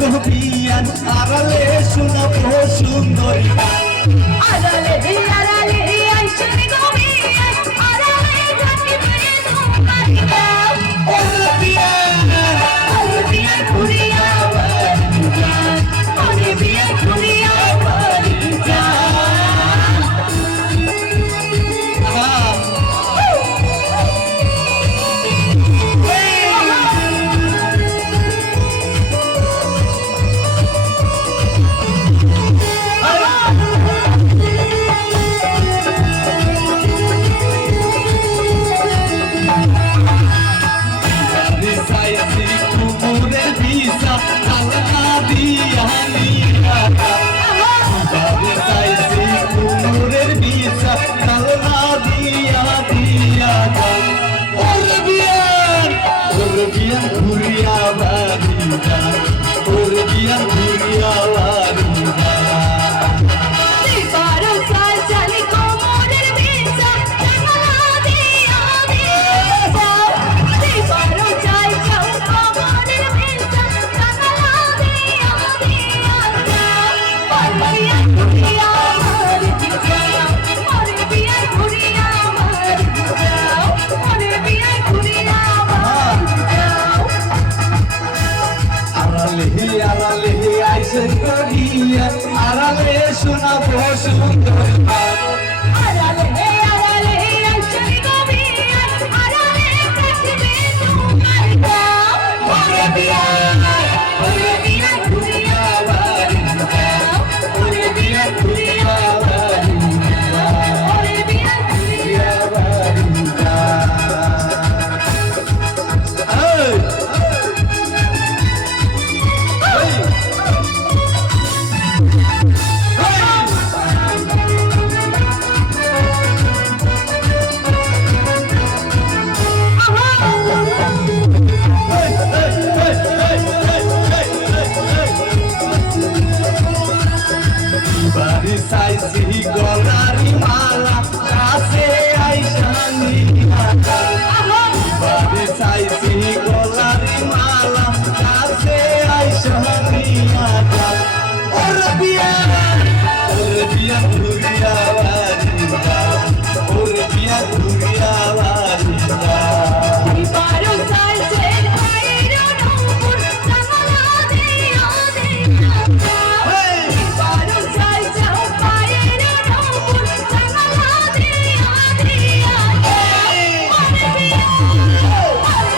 গোপিয়ান আড়ালে শোনাবো সুন্দরী আড়ালে আড়ালে আইসেন গোপিয়ান আড়ালে থাকিবে তোমার গাও ও গোপিয়ান গোপিয়ান ঘুরিয়া বাড়ি যান গোপিয়ান ঘুরিয়া বাড়ি যান ঘুরিয়া বাড়ি যান ওর গিয়া ঘুরিয়া বাড়ি যান দিবারো চাল চালি কোমরের বিছা টাকা দিয়া যাও দিবারো চাল চাল কোমরের বিছা টাকা দিয়া যাও পালিয়া ঘুরিয়া বাড়ি যাও ওরে বিয়া ঘুরিয়া বাড়ি যাও ওরে বিয়া ঘুরিয়া আড়ালে আইসে করিয়া আড়ালে শোনাবো সুন্দর